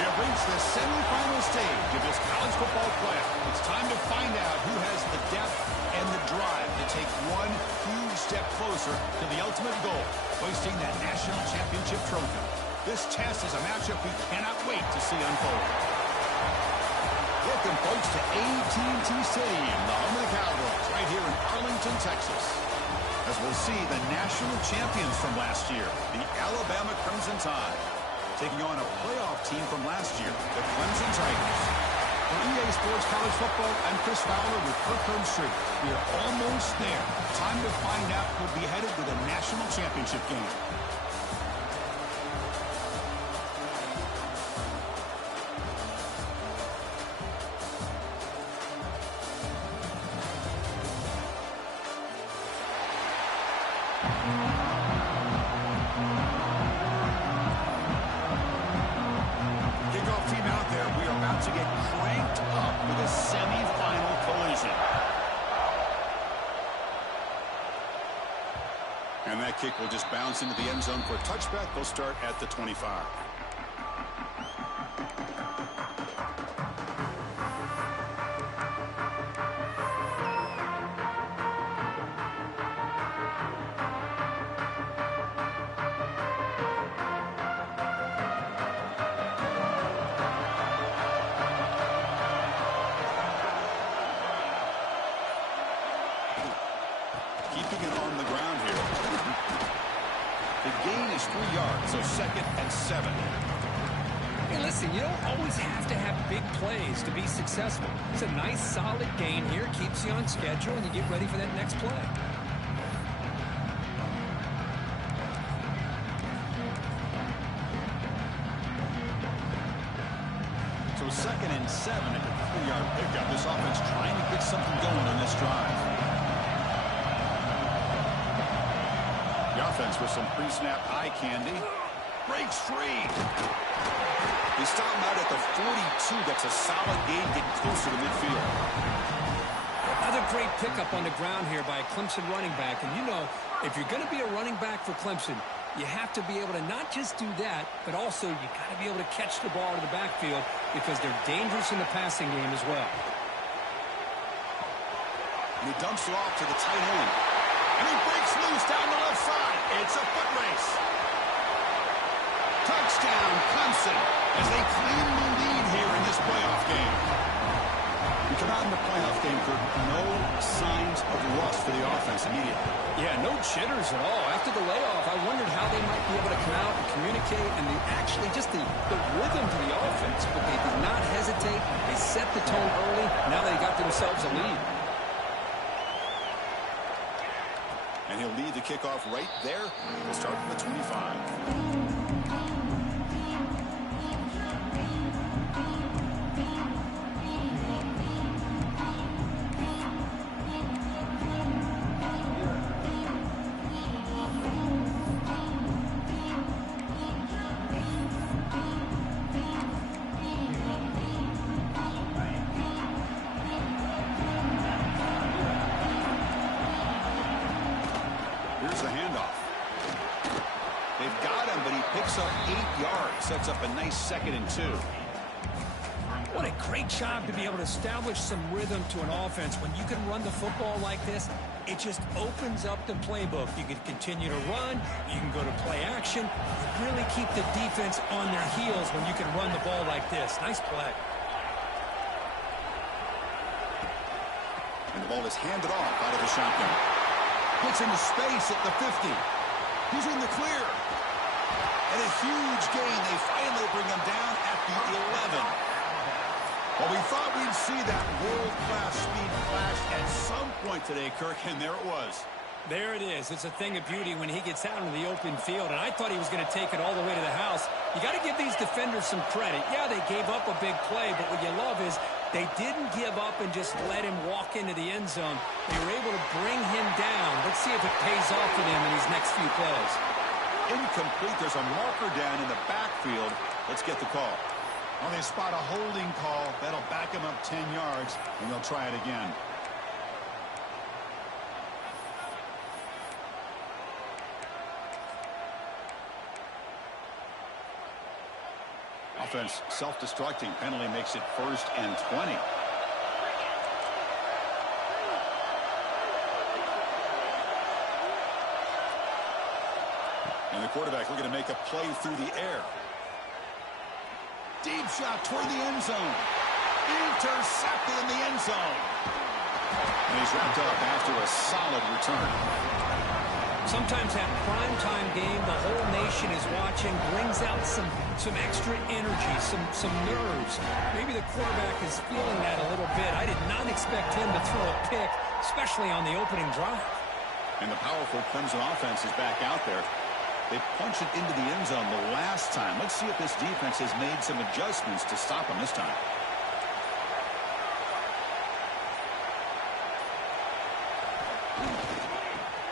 We have reached the semifinal stage of this college football playoff. It's time to find out who has the depth and the drive to take one huge step closer to the ultimate goal, hoisting that national championship trophy. This test is a matchup we cannot wait to see unfold. Welcome, folks, to AT&T Stadium, the home of the Cowboys, right here in Arlington, Texas. As we'll see the national champions from last year, the Alabama Crimson Tide, taking on a playoff team from last year, the Clemson Tigers. For EA Sports College Football, I'm Chris Fowler with Kirk Herbstreit. We are almost there. Time to find out who'll be headed to the national championship game. And that kick will just bounce into the end zone for a touchback. They'll start at the 25. Keeping it on the ground here. The gain is 3 yards, so 2nd and 7. Hey, listen, you don't always have to have big plays to be successful. It's a nice, solid gain here. Keeps you on schedule, and you get ready for that next play. So 2nd and 7 at the 3-yard pickup. This offense trying to get something going on this drive. The offense with some pre-snap eye candy. Breaks free. They stop him out at the 42. That's a solid gain, getting closer to midfield. Another great pickup on the ground here by a Clemson running back. And you know, if you're going to be a running back for Clemson, you have to be able to not just do that, but also you got to be able to catch the ball to the backfield because they're dangerous in the passing game as well. And he dumps it off to the tight end. And he breaks loose down the left side. It's a foot race. Touchdown, Clemson, as they claim the lead here in this playoff game. We come out in the playoff game for no signs of rust for the offense immediately. Yeah, no jitters at all. After the layoff, I wondered how they might be able to come out and communicate and actually just the rhythm to the offense. But they did not hesitate. They set the tone early. Now they got themselves a lead. And he'll lead the kickoff right there. We'll start from the 25. Here's the handoff. They've got him, but he picks up 8 yards. Sets up a nice 2nd and 2. What a great job to be able to establish some rhythm to an offense. When you can run the football like this, it just opens up the playbook. You can continue to run. You can go to play action. You really keep the defense on their heels when you can run the ball like this. Nice play. And the ball is handed off out of the shotgun. Gets into space at the 50. He's in the clear. And a huge gain. They finally bring him down at the 11. Well, we thought we'd see that world-class speed flash at some point today, Kirk, and there it was. There it is. It's a thing of beauty when he gets out into the open field, and I thought he was going to take it all the way to the house. You got to give these defenders some credit. Yeah, they gave up a big play, but what you love is they didn't give up and just let him walk into the end zone. They were able to bring him down. Let's see if it pays off for them in these next few plays. Incomplete. There's a marker down in the backfield. Let's get the call. Well, they spot a holding call. That'll back him up 10 yards, and they'll try it again. A offense self-destructing. Penalty makes it 1st and 20. And the quarterback looking to make a play through the air. Deep shot toward the end zone. Intercepted in the end zone. And he's wrapped up after a solid return. Sometimes that primetime game, the whole nation is watching, brings out some extra energy, some nerves. Maybe the quarterback is feeling that a little bit. I did not expect him to throw a pick, especially on the opening drive. And the powerful Clemson offense is back out there. They punched it into the end zone the last time. Let's see if this defense has made some adjustments to stop them this time.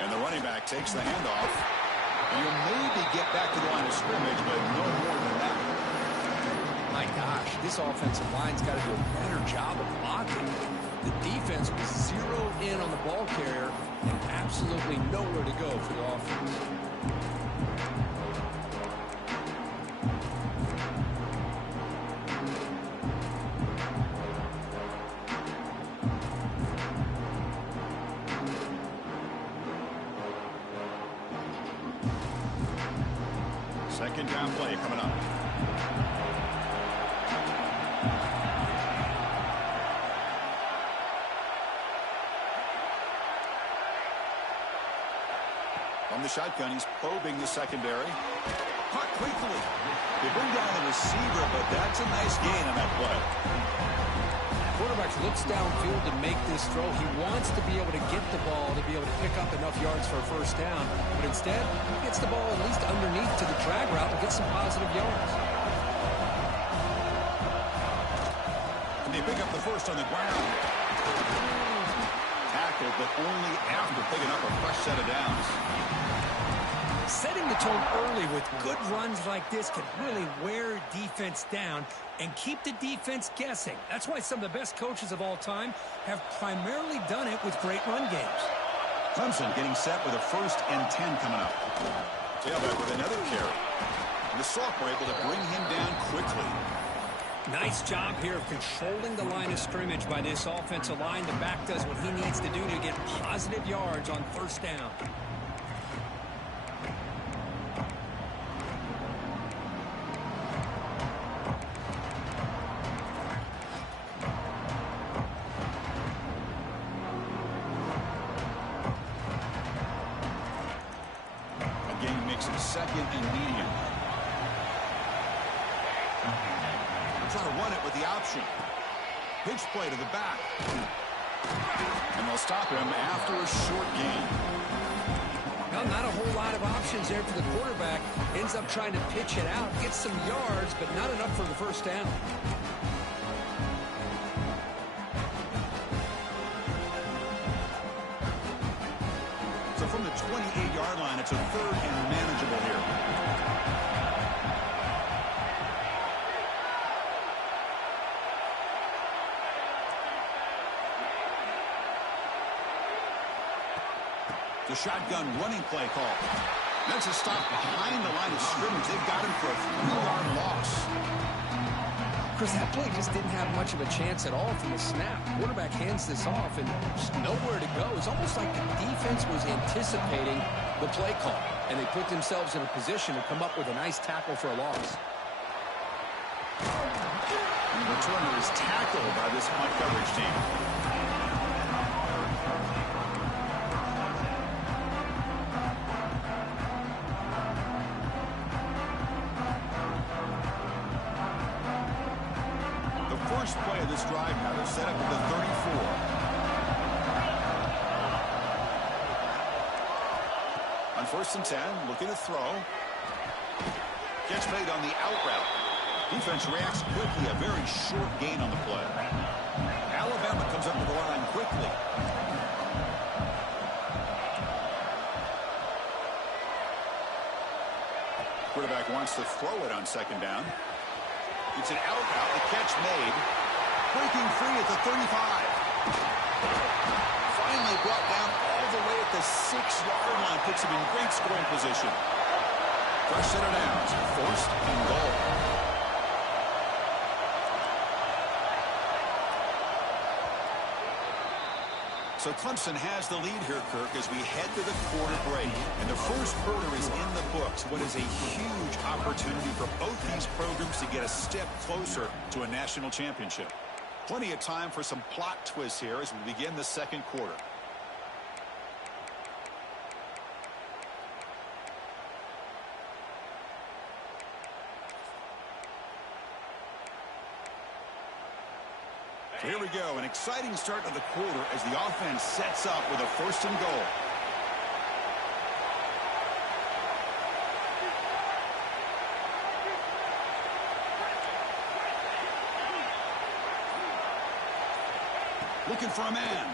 And the running back takes the handoff. And you'll maybe get back to the line of scrimmage, but no more than that. My gosh, this offensive line's got to do a better job of blocking. The defense was zeroed in on the ball carrier and absolutely nowhere to go for the offense. Second down play coming up. From the shotgun, he's probing the secondary. Caught quickly. They bring down the receiver, but that's a nice gain on that play. Quarterback looks downfield to make this throw. He wants to be able to get the ball to be able to pick up enough yards for a first down. But instead, he gets the ball at least underneath to the drag route and gets some positive yards. And they pick up the first on the ground. Tackled, but only after picking up a fresh set of downs. Setting the tone early with good runs like this can really wear defense down and keep the defense guessing. That's why some of the best coaches of all time have primarily done it with great run games. Clemson getting set with a 1st and 10 coming up. Tailback with another carry. And the Sock were able to bring him down quickly. Nice job here of controlling the line of scrimmage by this offensive line. The back does what he needs to do to get positive yards on first down. Again, makes it 2nd and medium. Trying to run it with the option. Pitch play to the back. And they'll stop him after a short gain. Well, not a whole lot of options there for the quarterback. Ends up trying to pitch it out, gets some yards, but not enough for the first down. So from the 28-yard line, it's a 3rd and manageable here. The shotgun running play call. That's a stop behind the line of scrimmage. They've got him for a 3-yard loss. Chris, that play just didn't have much of a chance at all from the snap. Quarterback hands this off and just nowhere to go. It's almost like the defense was anticipating the play call, and they put themselves in a position to come up with a nice tackle for a loss. And the returner is tackled by this punt coverage team. First play of this drive now. They're set up at the 34. On 1st and 10, looking to throw. Catch made on the out route. Defense reacts quickly. A very short gain on the play. Alabama comes up to the line quickly. Quarterback wants to throw it on 2nd down. It's an out route. The catch made. Breaking free at the 35. Finally brought down all the way at the 6-yard line. Puts him in great scoring position. Fresh set of downs. 1st and goal. So Clemson has the lead here, Kirk, as we head to the quarter break. And the first quarter is in the books. What is a huge opportunity for both these programs to get a step closer to a national championship. Plenty of time for some plot twists here as we begin the second quarter. So here we go, an exciting start to the quarter as the offense sets up with a first and goal. Looking for a man.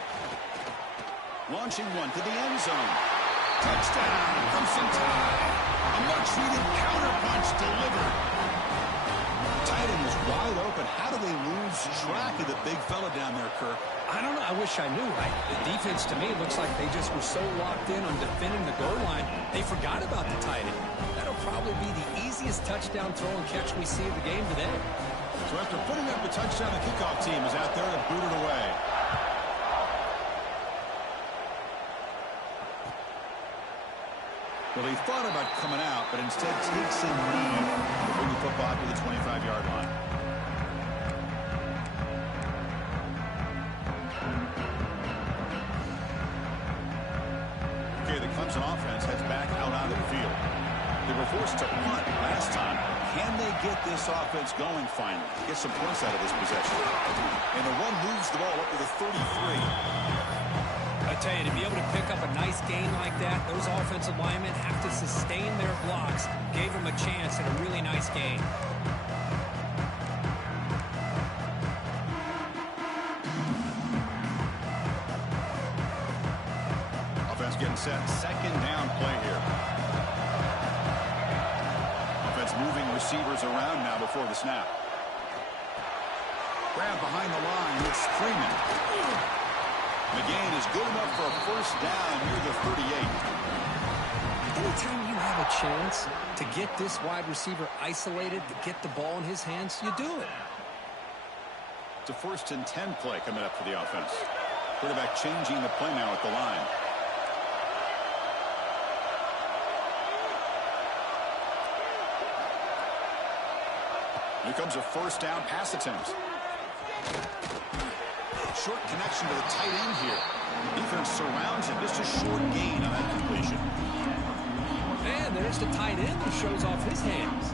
Launching one to the end zone. Touchdown from Ncaa. A much-needed counterpunch delivered. Tight end was wide open. How do they lose track of the big fella down there, Kirk? I don't know. I wish I knew. The defense, to me, looks like they just were so locked in on defending the goal line, they forgot about the tight end. That'll probably be the easiest touchdown throw and catch we see of the game today. So after putting up the touchdown, the kickoff team is out there to boot it away. Well, he thought about coming out, but instead takes a knee to bring the football to the 25-yard line. Okay, the Clemson offense heads back out onto the field. They were forced to punt last time. Can they get this offense going finally? Get some points out of this possession. And the run moves the ball up to the 33. I tell you, to be able to pick up a nice gain like that, those offensive linemen have to sustain their blocks. Gave them a chance at a really nice gain. Offense getting set. Second down play here. Offense moving receivers around now before the snap. Grab behind the line with Freeman. The gain is good enough for a first down near the 38. Anytime you have a chance to get this wide receiver isolated, to get the ball in his hands, you do it. It's a first and 10 play coming up for the offense. Quarterback changing the play now at the line. Here comes a first down pass attempt. Short connection to the tight end here. Defense surrounds him. Just a short gain on that completion. And there's the tight end who shows off his hands.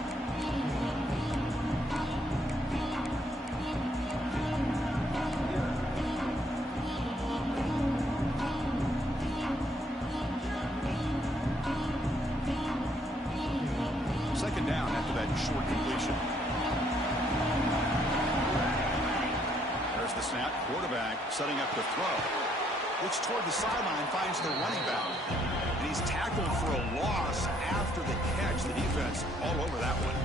Second down after that short completion. The snap, quarterback setting up the throw. Looks toward the sideline, finds the running back. And he's tackled for a loss after the catch. The defense all over that one.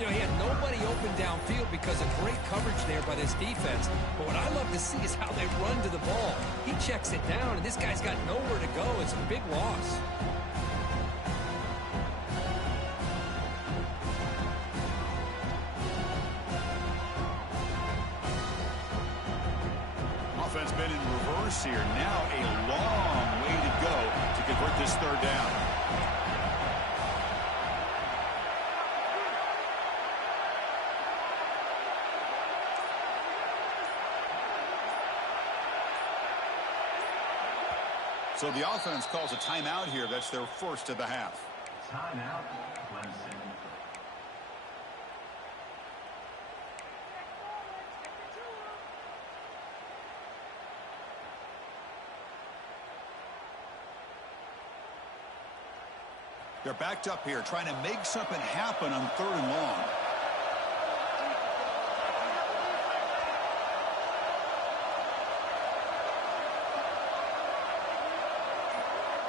You know, he had nobody open downfield because of great coverage there by this defense. But what I love to see is how they run to the ball. He checks it down, and this guy's got nowhere to go. It's a big loss. Offense been in reverse here. Now a long way to go to convert this third down. So the offense calls a timeout here. That's their first of the half. Timeout, Clemson. They're backed up here, trying to make something happen on third and long.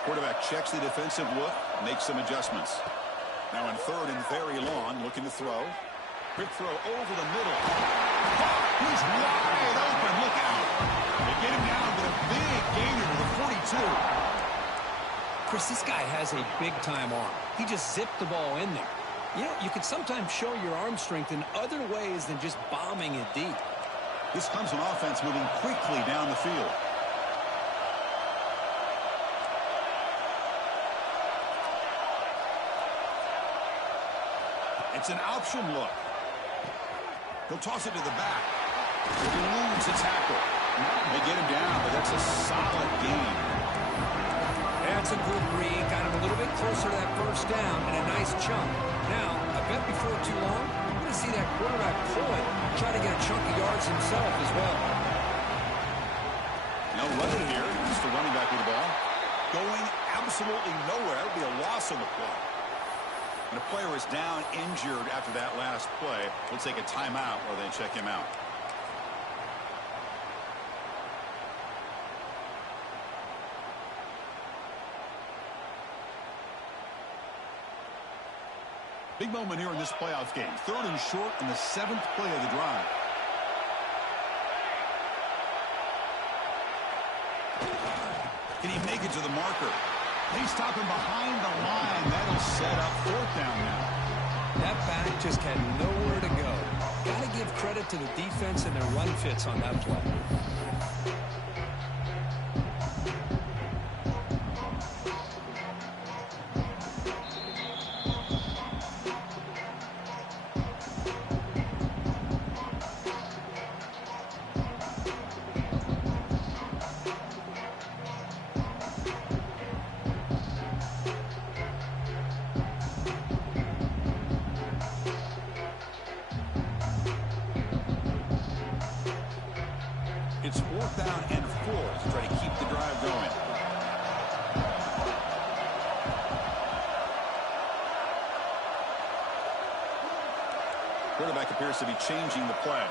Quarterback checks the defensive look, makes some adjustments. Now in third and very long, looking to throw. Quick throw over the middle. He's wide open. Look out. They get him down to a big gainer to the 42. Chris, this guy has a big-time arm. He just zipped the ball in there. You know, you can sometimes show your arm strength in other ways than just bombing it deep. This Clemson offense moving quickly down the field. It's an option look. He'll toss it to the back. He eludes a tackle. They get him down, but that's a solid gain. That's a good read. Got him a little bit closer to that first down and a nice chunk. Now, I bet before too long, we're going to see that quarterback pull it, try to get a chunk of yards himself as well. No running here. It's the running back with the ball. Going absolutely nowhere. That would be a loss on the play. And the player is down injured after that last play. We'll take a timeout while they check him out. Big moment here in this playoff game. 3rd and short in the 7th play of the drive. Can he make it to the marker? They stop him behind the line. That'll set up 4th down now. That back just had nowhere to go. Got to give credit to the defense and their run fits on that play. It's 4th down and 4 to try to keep the drive going. Quarterback appears to be changing the play.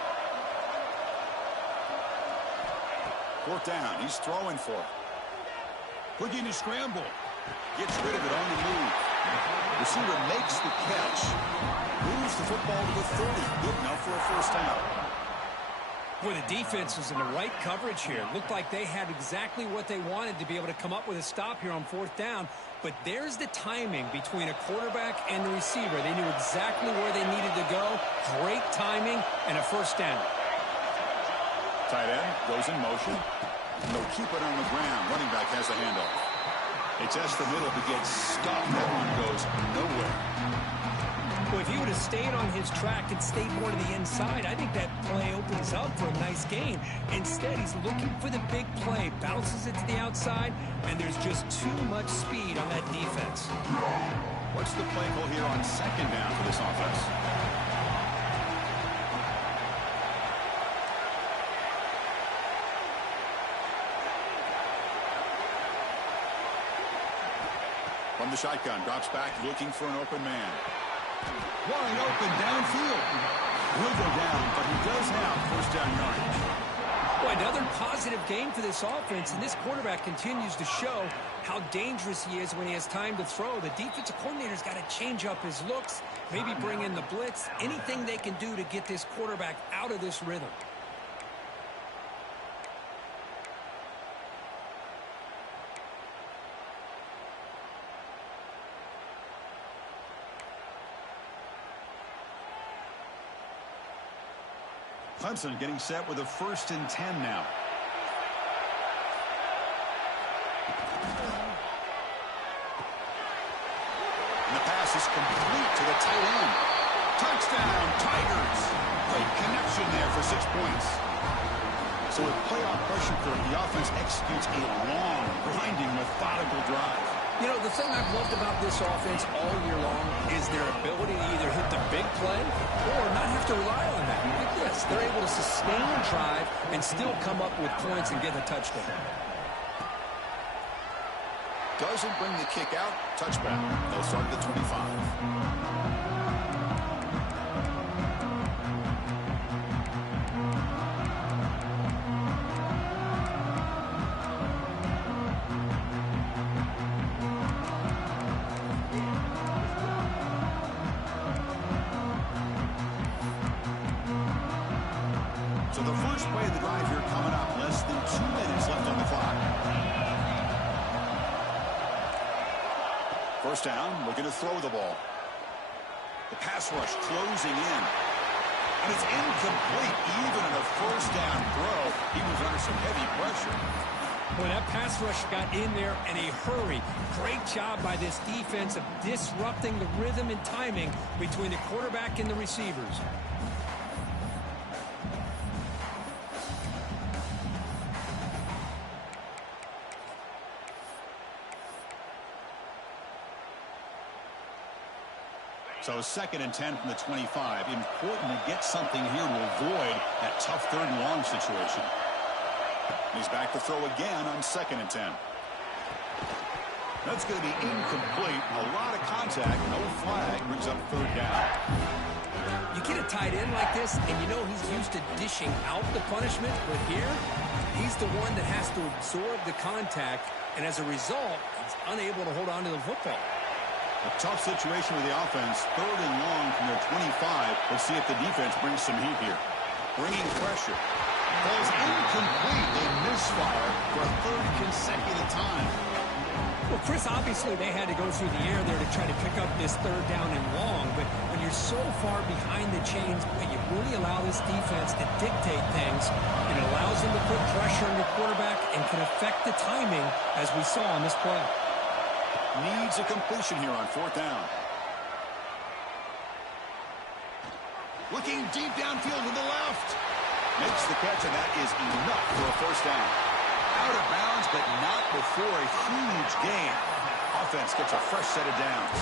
4th down. He's throwing for it. Looking to scramble. Gets rid of it on the move. Receiver makes the catch. Moves the football to the 30. Good enough for a 1st down. Boy, the defense was in the right coverage here. Looked like they had exactly what they wanted to be able to come up with a stop here on 4th down. But there's the timing between a quarterback and the receiver. They knew exactly where they needed to go. Great timing and a 1st down. Tight end goes in motion. And they'll keep it on the ground. Running back has the handoff. They test the middle to get stuffed. That one goes nowhere. Well, if he would have stayed on his track and stayed more to the inside, I think that play opens up for a nice gain. Instead, he's looking for the big play, bounces it to the outside, and there's just too much speed on that defense. What's the play call here on 2nd down for this offense? From the shotgun, drops back, looking for an open man. Wide open downfield. He'll go down, but he does have 1st down yardage. Well, another positive game for this offense, and this quarterback continues to show how dangerous he is when he has time to throw. The defensive coordinator's got to change up his looks, maybe bring in the blitz, anything they can do to get this quarterback out of this rhythm. Clemson getting set with a 1st and 10 now. And the pass is complete to the tight end. Touchdown, Tigers. Great connection there for 6 points. So with playoff pressure curve, the offense executes a long, grinding, methodical drive. You know, the thing I've loved about this offense all year long is their ability to either hit the big play or not have to rely on that. Look at this. They're able to sustain a drive and still come up with points and get a touchdown. Doesn't bring the kick out. Touchback. They'll start at the 25. So the first play of the drive here coming up. Less than 2 minutes left on the clock. 1st down, looking to throw the ball. The pass rush closing in. And it's incomplete. Even in a 1st down throw, he was under some heavy pressure. Boy, that pass rush got in there in a hurry. Great job by this defense of disrupting the rhythm and timing between the quarterback and the receivers. So 2nd and 10 from the 25. Important to get something here to avoid that tough 3rd and long situation. He's back to throw again on 2nd and 10. That's going to be incomplete. A lot of contact. No flag. Brings up 3rd down. You get a tight end like this, and you know he's used to dishing out the punishment. But here, he's the one that has to absorb the contact. And as a result, he's unable to hold on to the football. A tough situation with the offense. 3rd and long from their 25. Let's see if the defense brings some heat here. Bringing pressure. Falls incomplete. They misfire for a 3rd consecutive time. Well, Chris, obviously they had to go through the air there to try to pick up this 3rd down and long. But when you're so far behind the chains, you really allow this defense to dictate things. It allows them to put pressure on your quarterback and can affect the timing, as we saw on this play. Needs a completion here on 4th down. Looking deep downfield to the left. Makes the catch, and that is enough for a 1st down. Out of bounds, but not before a huge gain. Offense gets a fresh set of downs.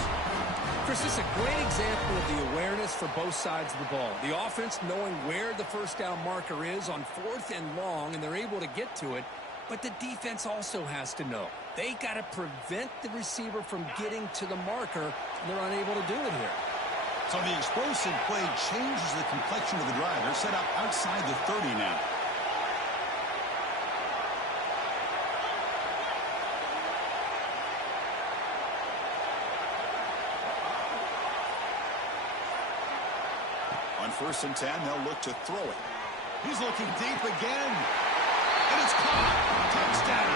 Chris, this is a great example of the awareness for both sides of the ball. The offense knowing where the 1st down marker is on 4th and long, and they're able to get to it. But the defense also has to know. They got to prevent the receiver from getting to the marker, and they're unable to do it here. So the explosive play changes the complexion of the drive. They're set up outside the 30 now. On 1st and 10, they'll look to throw it. He's looking deep again. And it's caught. Touchdown.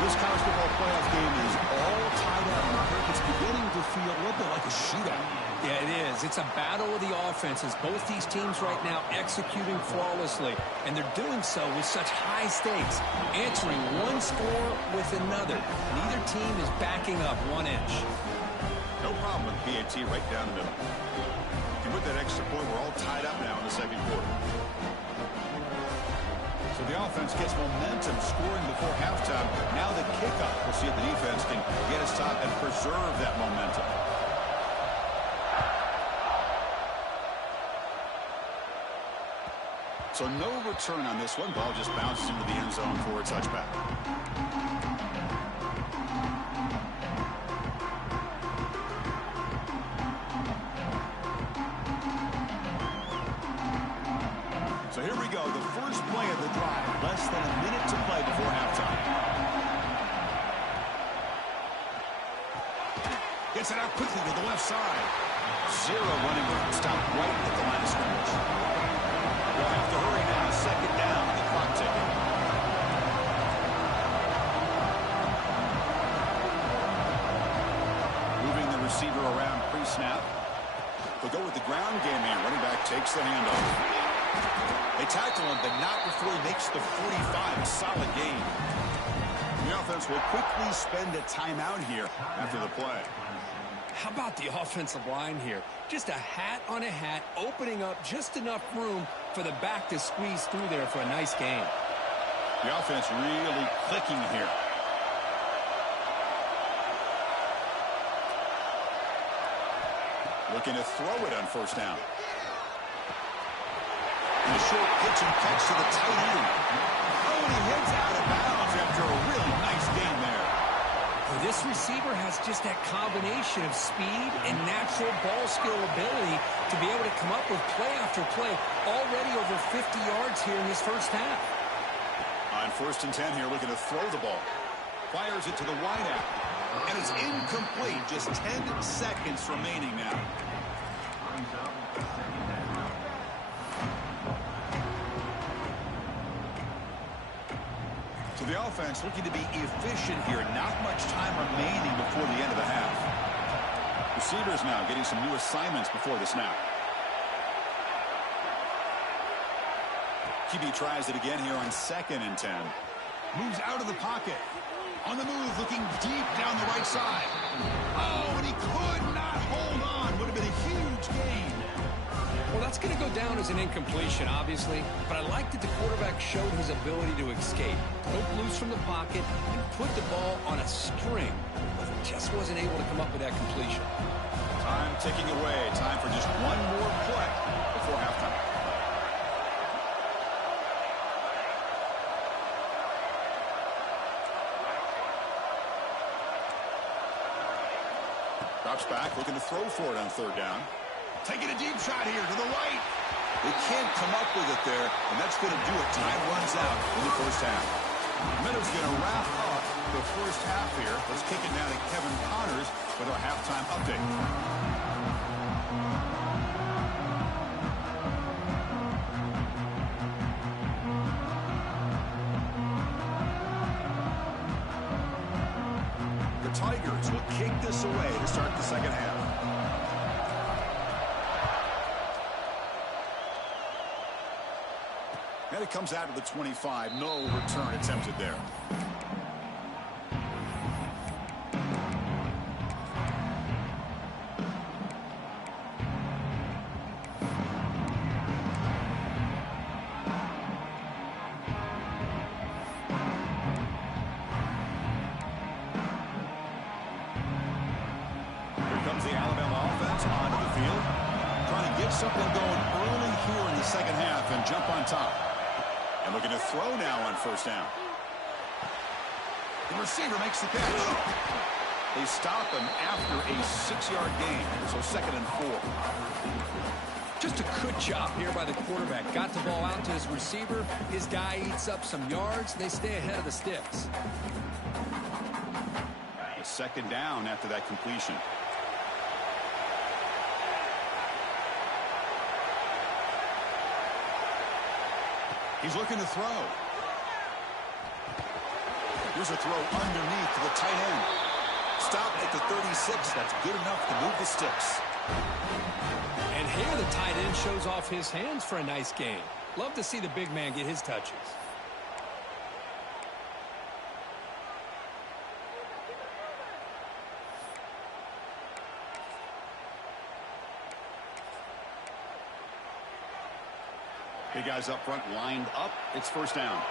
This college football playoff game is all tied up. It's beginning to feel a little bit like a shootout. Yeah, it is. It's a battle of the offenses. Both these teams right now executing flawlessly, and they're doing so with such high stakes, answering one score with another. Neither team is backing up 1 inch. No problem with PAT right down the middle. And with that extra point, we're all tied up now in the 2nd quarter. So the offense gets momentum scoring before halftime. Now the kickoff. We'll see if the defense can get a stop and preserve that momentum. So no return on this one. Ball just bounces into the end zone for a touchback. So here we go, the first play of the drive. Less than a minute to play before halftime. Gets it out quickly to the left side. 0 running room. Stop right at the line of scrimmage. We'll have to hurry now. 2nd down, the clock ticking. Moving the receiver around pre-snap. They'll go with the ground game here. Running back takes the handoff. They tackle him, but not before he makes the 45. A solid gain. The offense will quickly spend a timeout here after the play. How about the offensive line here? Just a hat on a hat, opening up just enough room for the back to squeeze through there for a nice gain. The offense really clicking here. Looking to throw it on 1st down. And a short pitch and catch to the tight end. Oh, and he heads out of bounds after a really nice gain there. Well, this receiver has just that combination of speed and natural ball skill ability to be able to come up with play after play. Already over 50 yards here in this 1st half. On 1st and 10 here, looking to throw the ball. Fires it to the wideout. And it's incomplete. Just 10 seconds remaining now. So the offense looking to be efficient here. Not much time remaining before the end of the half. Receivers now getting some new assignments before the snap. QB tries it again here on 2nd and 10. Moves out of the pocket. On the move, looking deep down the right side. Oh, and he could not hold on. Would have been a huge gain. Well, that's going to go down as an incompletion, obviously, but I like that the quarterback showed his ability to escape, broke loose from the pocket, and put the ball on a string, but just wasn't able to come up with that completion. Time ticking away. Time for just one more play before halftime. Drops back, looking to throw for it on 3rd down. Taking a deep shot here to the right. They can't come up with it there, and that's going to do it. Time runs out in the first half. Meadows going to wrap up the first half here. Let's kick it down to Kevin Connors with our halftime update. The Tigers will kick this away to start the second half. And it comes out of the 25. No return attempted there. Here comes the Alabama offense onto the field. Trying to get something going early here in the second half and jump on top. And looking to throw now on 1st down. The receiver makes the catch. They stop him after a 6-yard gain, so 2nd and 4. Just a good job here by the quarterback. Got the ball out to his receiver. His guy eats up some yards. They stay ahead of the sticks. A 2nd down after that completion. He's looking to throw. Here's a throw underneath to the tight end. Stopped at the 36. That's good enough to move the sticks. And here the tight end shows off his hands for a nice gain. Love to see the big man get his touches. Big guys up front lined up. It's 1st down.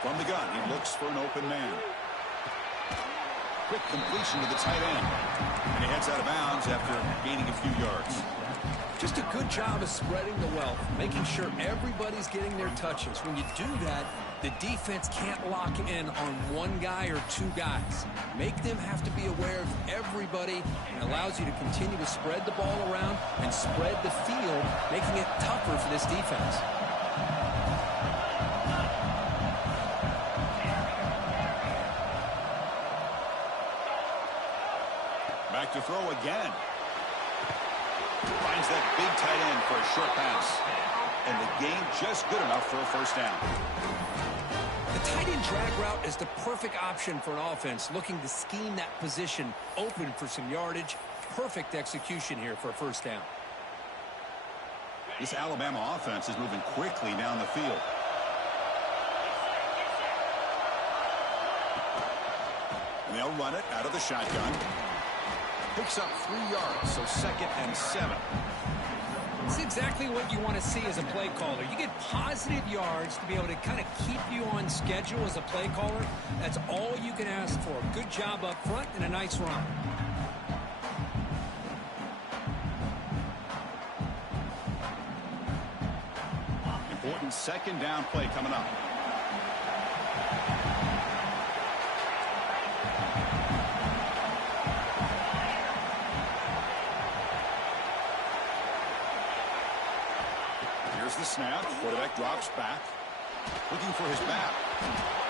From the gun, he looks for an open man. Quick completion to the tight end. And he heads out of bounds after gaining a few yards. Just a good job of spreading the wealth, making sure everybody's getting their touches. When you do that, the defense can't lock in on one guy or 2 guys. Make them have to be aware of everybody, and allows you to continue to spread the ball around and spread the field, making it tougher for this defense. Back to throw again. Finds that big tight end for a short pass. And the gain just good enough for a 1st down. The tight end drag route is the perfect option for an offense looking to scheme that position open for some yardage. Perfect execution here for a 1st down. This Alabama offense is moving quickly down the field. And they'll run it out of the shotgun. Picks up 3 yards, so 2nd and 7. It's exactly what you want to see as a play caller. You get positive yards to be able to kind of keep you on schedule as a play caller. That's all you can ask for. Good job up front and a nice run. Important 2nd down play coming up. Here's the snap. Quarterback drops back. Looking for his back.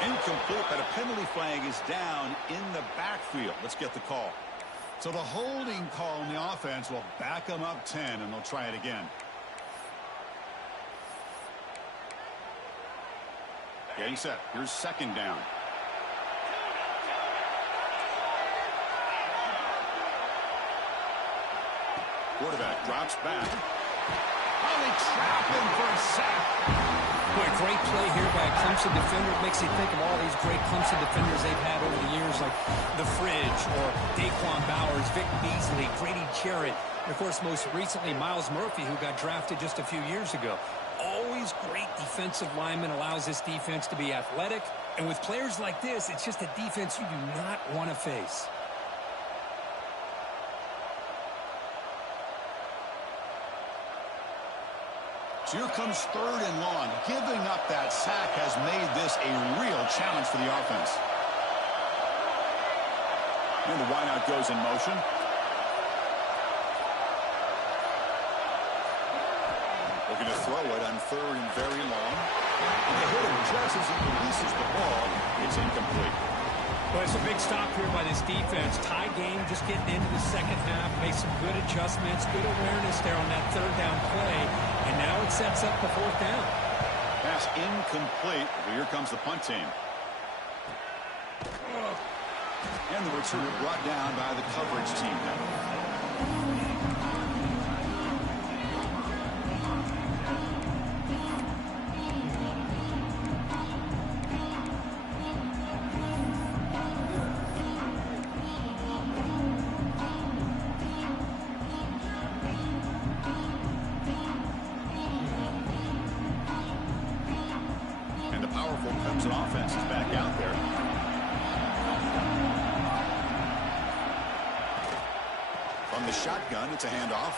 Incomplete, but a penalty flag is down in the backfield. Let's get the call. So the holding call on the offense will back them up 10, and they'll try it again. Getting set. Here's 2nd down. quarterback drops back. Oh, they trap him for a sack. Boy, great play here by a Clemson defender. It makes you think of all these great Clemson defenders they've had over the years, like The Fridge or Daquan Bowers, Vic Beasley, Grady Jarrett, and, of course, most recently, Miles Murphy, who got drafted just a few years ago. Always great defensive lineman, allows this defense to be athletic. And with players like this, it's just a defense you do not want to face. So here comes 3rd and long. Giving up that sack has made this a real challenge for the offense. And the wideout goes in motion. Looking to throw it on 3rd and very long. And the hitter, just as he releases the ball, it's incomplete. Well, it's a big stop here by this defense. Tie game, just getting into the second half. Made some good adjustments, good awareness there on that 3rd down play. And now it sets up the 4th down. Pass incomplete. Here comes the punt team. And the return brought down by the coverage team now. Clemson offense is back out there. From the shotgun, it's a handoff.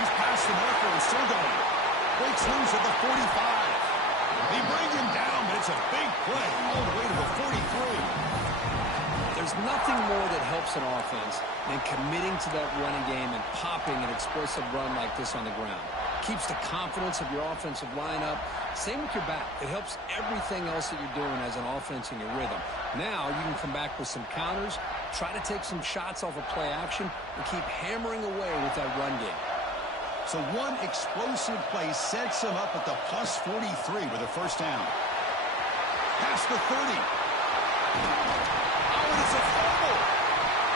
He's past the marker and still going. Breaks loose at the 45. They bring him down, but it's a big play all the way to the 43. There's nothing more that helps an offense than committing to that running game and popping an explosive run like this on the ground. Keeps the confidence of your offensive lineup. Same with your back. It helps everything else that you're doing as an offense in your rhythm. Now you can come back with some counters, try to take some shots off of play action, and keep hammering away with that run game. So one explosive play sets him up at the plus 43 with a 1st down. Past the 30. Oh, and it's a fumble.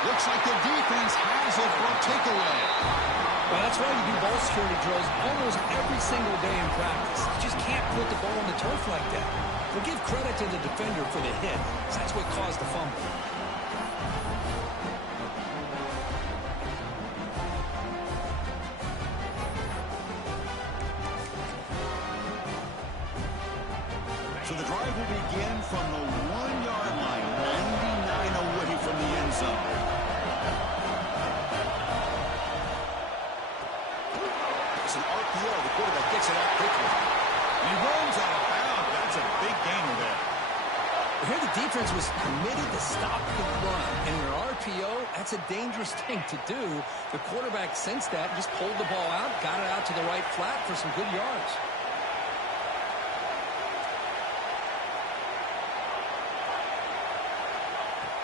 Looks like the defense has it for a takeaway. Well, that's why you do ball security drills almost every single day in practice. You just can't put the ball on the turf like that. But give credit to the defender for the hit, because that's what caused the fumble. So the drive will begin from the 1-yard line, 99 away from the end zone. It's an RPO. The quarterback gets it out quickly. And he runs out of bounds. That's a big gainer there. Here the defense was committed to stop the run. And in an RPO, that's a dangerous thing to do. The quarterback sensed that, just pulled the ball out, got it out to the right flat for some good yards.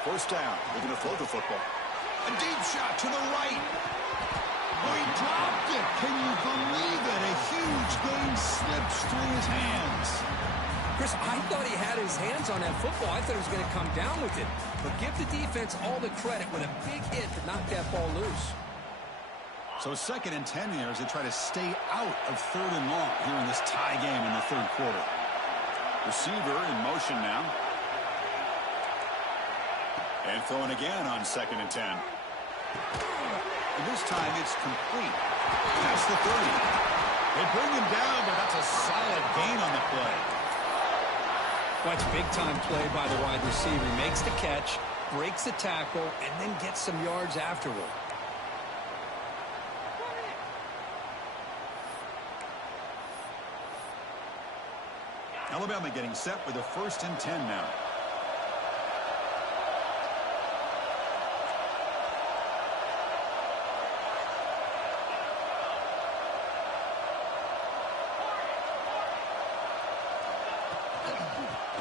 First down. They're going to throw the football. A deep shot to the right. Oh, he dropped it. Can you believe it? A huge game slips through his hands. Chris, I thought he had his hands on that football. I thought he was going to come down with it. But give the defense all the credit with a big hit to knock that ball loose. So 2nd and 10 here as they try to stay out of 3rd and long here in this tie game in the 3rd quarter. Receiver in motion now. And throwing again on 2nd and 10. And this time it's complete. Past the 30. They bring him down, but that's a solid gain on the play. Watch big-time play by the wide receiver. Makes the catch, breaks the tackle, and then gets some yards afterward. Alabama getting set with a 1st and 10 now.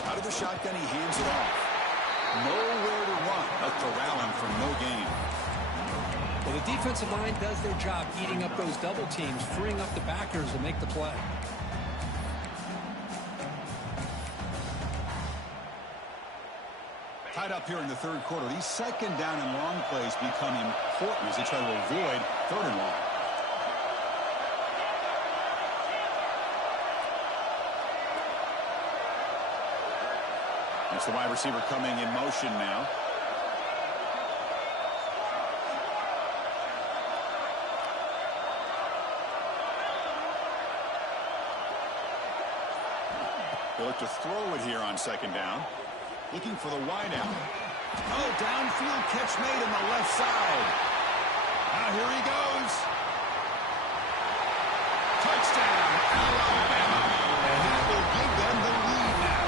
Out of the shotgun, he hands it off. Nowhere to run, but corralling for no gain. Well, the defensive line does their job eating up those double teams, freeing up the backers to make the play. tied up here in the third quarter. These second down and long plays become important as they try to avoid third and long. It's the wide receiver coming in motion now. They look to throw it here on second down. Looking for the wideout. Oh, downfield catch made on the left side. Now here he goes. Touchdown, Alabama. And that will give them the lead now.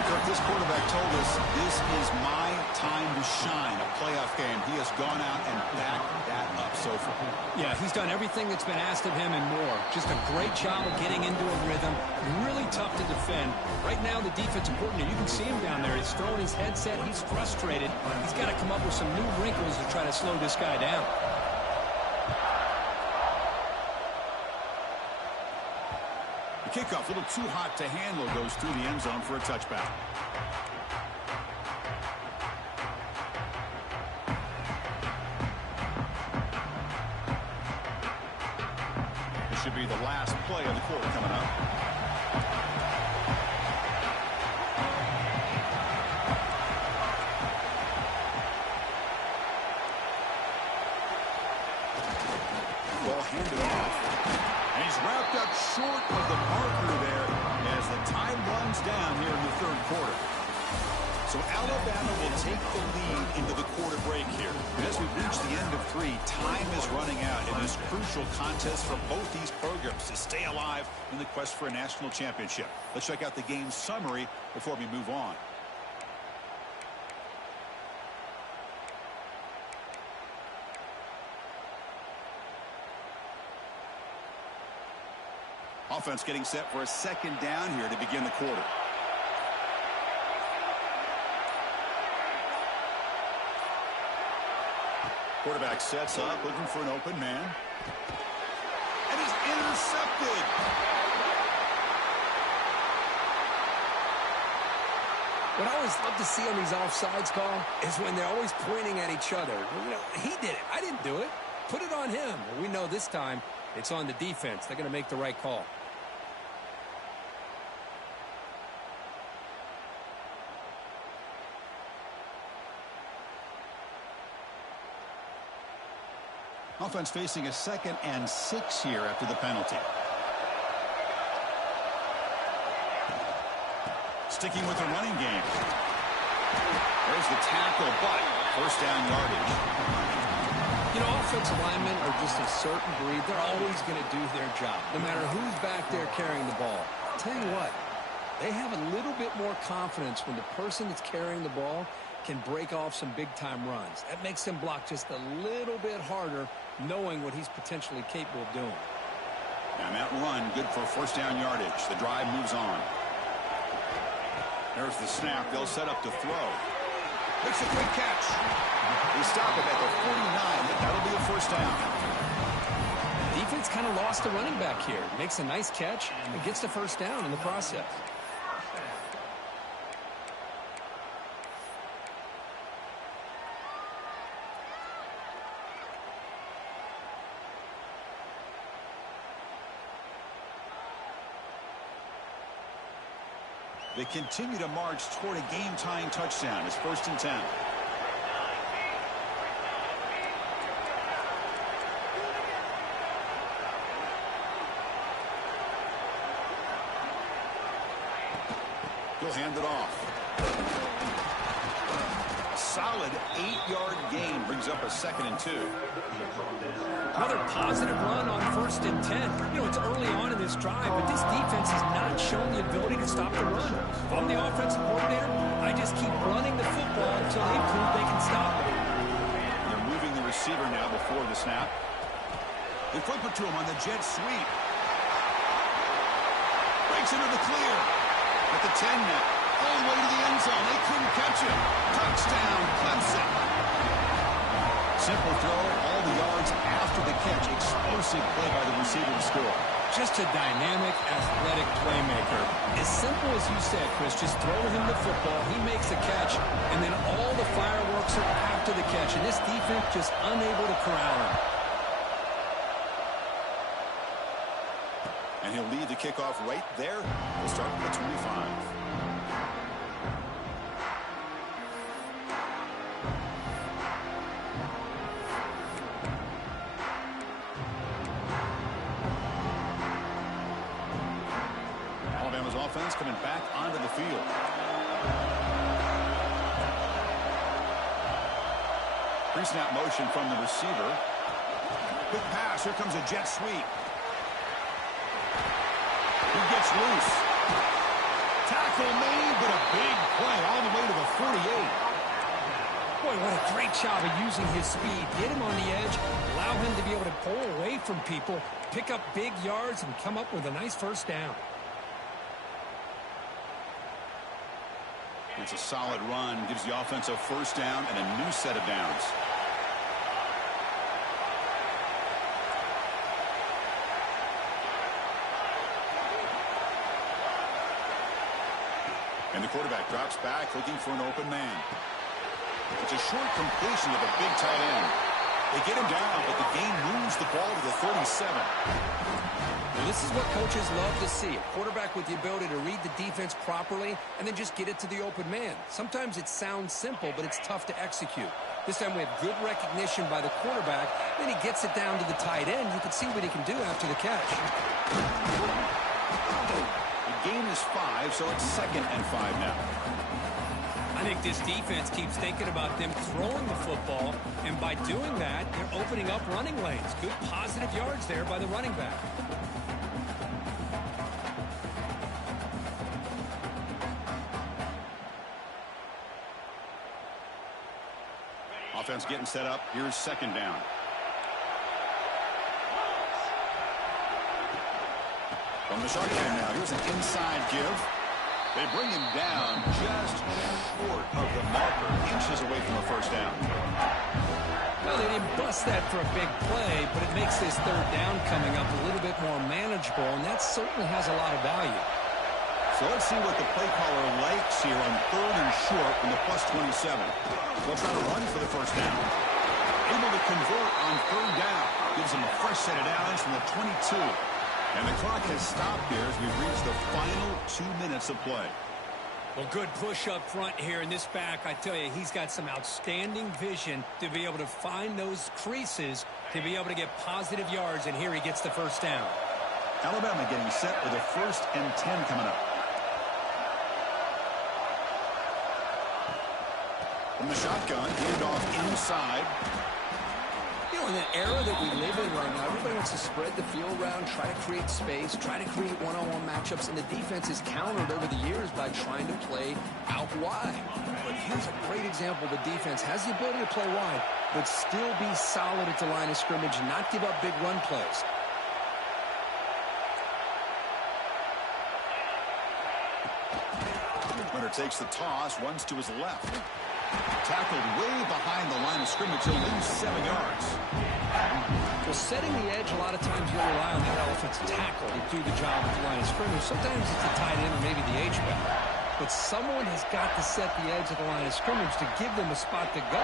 Because this quarterback told us this is my time to shine, a playoff game. He has gone out and backed that up so far. Yeah, he's done everything that's been asked of him and more. Just a great job of getting into a rhythm. Really tough to defend. Right now, the defensive coordinator, you can see him down there. He's throwing his headset. He's frustrated. He's got to come up with some new wrinkles to try to slow this guy down. The kickoff, a little too hot to handle, goes through the end zone for a touchback. This should be the last play of the quarter coming up. Ball handed off. And he's wrapped up short of the marker there as the time runs down here in the third quarter. So Alabama will take the lead into the quarter break here. And as we reach the end of 3, time is running out in this crucial contest for both these programs to stay alive in the quest for a national championship. Let's check out the game summary before we move on. Offense getting set for a second down here to begin the quarter. Quarterback sets up, looking for an open man. And is intercepted. What I always love to see on these offsides call is when they're always pointing at each other. You know, he did it. I didn't do it. Put it on him. Well, we know this time it's on the defense. They're going to make the right call. Offense facing a 2nd and 6 here after the penalty. Sticking with the running game. There's the tackle, but first down yardage. You know, offensive linemen are just a certain breed. They're always going to do their job, no matter who's back there carrying the ball. I'll tell you what, they have a little bit more confidence when the person that's carrying the ball can break off some big-time runs. That makes them block just a little bit harder, knowing what he's potentially capable of doing. And that run, good for first down yardage. The drive moves on. There's the snap. They'll set up to throw. Makes a quick catch. They stop it at the 49, but that'll be a first down. Defense kind of lost the running back here. Makes a nice catch and gets the first down in the process. They continue to march toward a game-tying touchdown. It's 1st and 10. He'll hand it off. A solid 8-yard gain brings up a 2nd and 2. Another positive run on 1st and 10. You know, it's early on in this drive, but this defense has not shown the ability to stop the run. If I'm the offensive coordinator, I just keep running the football until they prove they can stop it. They're moving the receiver now before the snap. They flip it to him on the jet sweep. Breaks into the clear. At the 10 now. All the way to the end zone. They couldn't catch him. Touchdown, Clemson. Simple throw, all the yards after the catch. Explosive play by the receiver to score. Just a dynamic, athletic playmaker. As simple as you said, Chris, just throw him the football, he makes a catch, and then all the fireworks are after the catch. And this defense just unable to corral him. And he'll lead the kickoff right there. We'll start with the 25. Alabama's offense coming back onto the field. Pre-snap motion from the receiver. Quick pass. Here comes a jet sweep. He gets loose. Tackle made, but a big play all the way to the 48. Boy, what a great job of using his speed. Get him on the edge, allow him to be able to pull away from people, pick up big yards, and come up with a nice first down. It's a solid run. Gives the offense a first down and a new set of downs. And the quarterback drops back looking for an open man. It's a short completion to the big tight end. They get him down, but the game moves the ball to the 37. Well, this is what coaches love to see. A quarterback with the ability to read the defense properly and then just get it to the open man. Sometimes it sounds simple, but it's tough to execute. This time we have good recognition by the quarterback. Then he gets it down to the tight end. You can see what he can do after the catch. Gain is 5, so it's 2nd and 5 now. I think this defense keeps thinking about them throwing the football, and by doing that, they're opening up running lanes. Good positive yards there by the running back. Offense getting set up. Here's 2nd down. From the shotgun now, here's an inside give. They bring him down just short of the marker, inches away from a first down. Well, they didn't bust that for a big play, but it makes this 3rd down coming up a little bit more manageable, and that certainly has a lot of value. So let's see what the play caller likes here on 3rd and short from the +27. They'll try to run for the first down. Able to convert on 3rd down. Gives them a fresh set of downs from the 22. And the clock has stopped here as we've reached the final 2 minutes of play. Well, good push up front here in this back. I tell you, he's got some outstanding vision to be able to find those creases, to be able to get positive yards, and here he gets the first down. Alabama getting set with a 1st and 10 coming up. From the shotgun, hand off inside. You know, in that era that we live in right now, everybody wants to spread the field around, try to create space, try to create one-on-one matchups, and the defense is countered over the years by trying to play out wide. But here's a great example. The defense has the ability to play wide, but still be solid at the line of scrimmage and not give up big run plays. Winner takes the toss, runs to his left. Tackled way behind the line of scrimmage. He'll lose 7 yards. Well, setting the edge, a lot of times you'll rely on that offensive tackle to do the job at the line of scrimmage. Sometimes it's the tight end or maybe the H-back. But someone has got to set the edge of the line of scrimmage to give them a spot to go.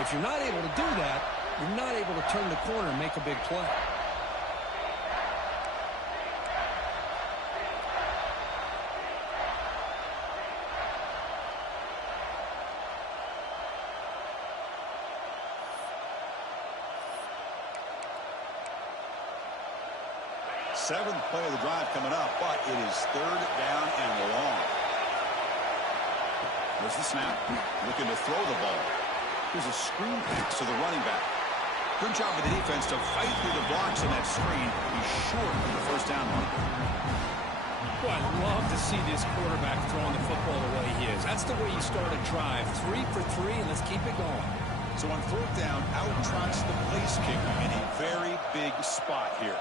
If you're not able to do that, you're not able to turn the corner and make a big play. Seventh play of the drive coming up, but it is 3rd down and long. There's the snap. Looking to throw the ball. Here's a screen pass to the running back. Good job of the defense to fight through the blocks in that screen. He's short of the first down mark. Boy, I love to see this quarterback throwing the football the way he is. That's the way you start a drive. 3 for 3, and let's keep it going. So on 4th down, out trots the place kicker in a very big spot here.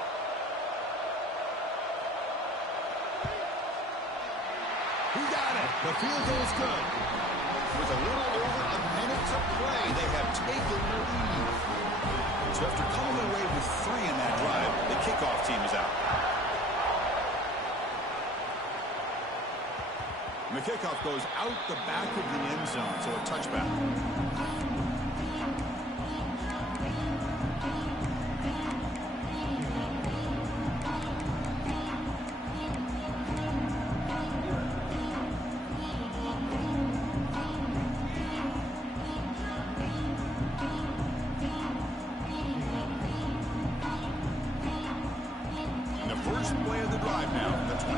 He got it. The field goal's good. With a little over a minute to play, they have taken the lead. So after coming away with 3 in that drive, the kickoff team is out. And the kickoff goes out the back of the end zone, so a touchback. First play of the drive now, the 25.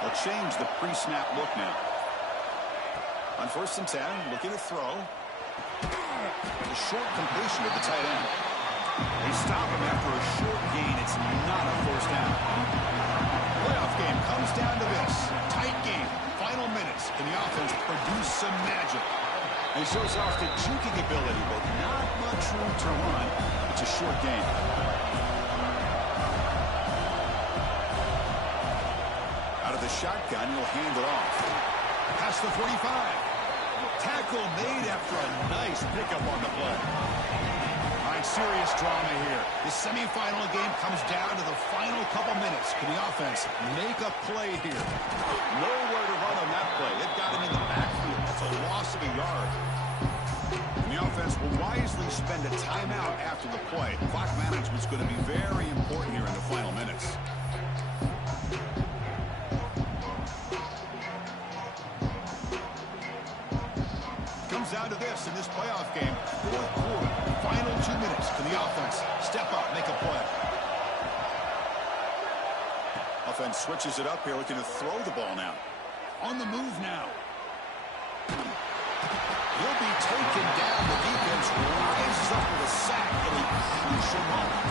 They'll change the pre-snap look now. On 1st and 10, looking to throw. A short completion of the tight end. They stop him after a short gain. It's not a first down. Playoff game comes down to this. Tight game. Final minutes. Can the offense produce some magic? And shows off the juking ability, but not much room to run. It's a short game. Out of the shotgun, he'll hand it off. Past the 45. Tackle made after a nice pickup on the play. All right, serious drama here. The semifinal game comes down to the final couple minutes. Can the offense make a play here? Nowhere to run on that play. It got him in the backfield. That's a loss of a yard. And the offense will wisely spend a timeout after the play. Clock management's going to be very important here in the final minutes. Comes down to this in this playoff game. Fourth quarter, final 2 minutes. Can the offense step up, make a play? Offense switches it up here, looking to throw the ball now. On the move now. He'll be taken down. The defense rises up with a sack at a crucial moment.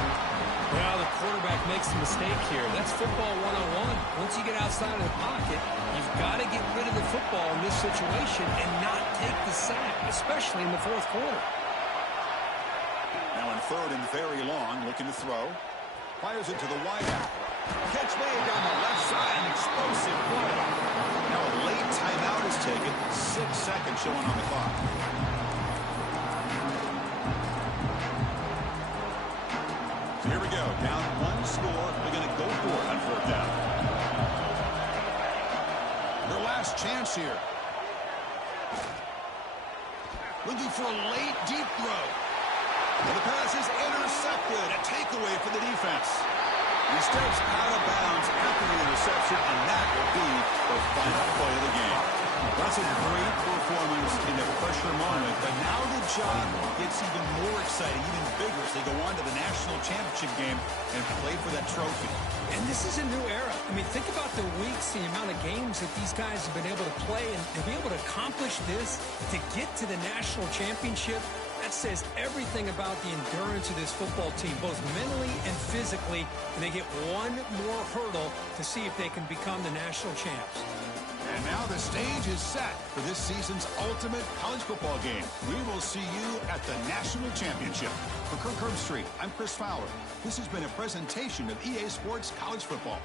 Well, the quarterback makes a mistake here. That's football 101. Once you get outside of the pocket, you've got to get rid of the football in this situation and not take the sack, especially in the fourth quarter. Now in 3rd and very long, looking to throw. Fires it to the wideout. Catch made down the left side, an explosive play. Now a late timeout is taken. 6 seconds showing on the clock. So here we go. Down 1 score. They're going to go for it on 4th down. Their last chance here. Looking for a late deep throw. And the pass is intercepted. A takeaway for the defense. He steps out of bounds after the interception, and that will be the final play of the game. That's a great performance in the pressure moment, but now the job gets even more exciting, even bigger as they go on to the national championship game and play for that trophy. And this is a new era. I mean, think about the weeks, the amount of games that these guys have been able to play, and to be able to accomplish this, to get to the national championship, that says everything about the endurance of this football team, both mentally and physically, and they get one more hurdle to see if they can become the national champs. And now the stage is set for this season's ultimate college football game. We will see you at the national championship. For Kirk Herbstreit, I'm Chris Fowler. This has been a presentation of EA Sports College Football.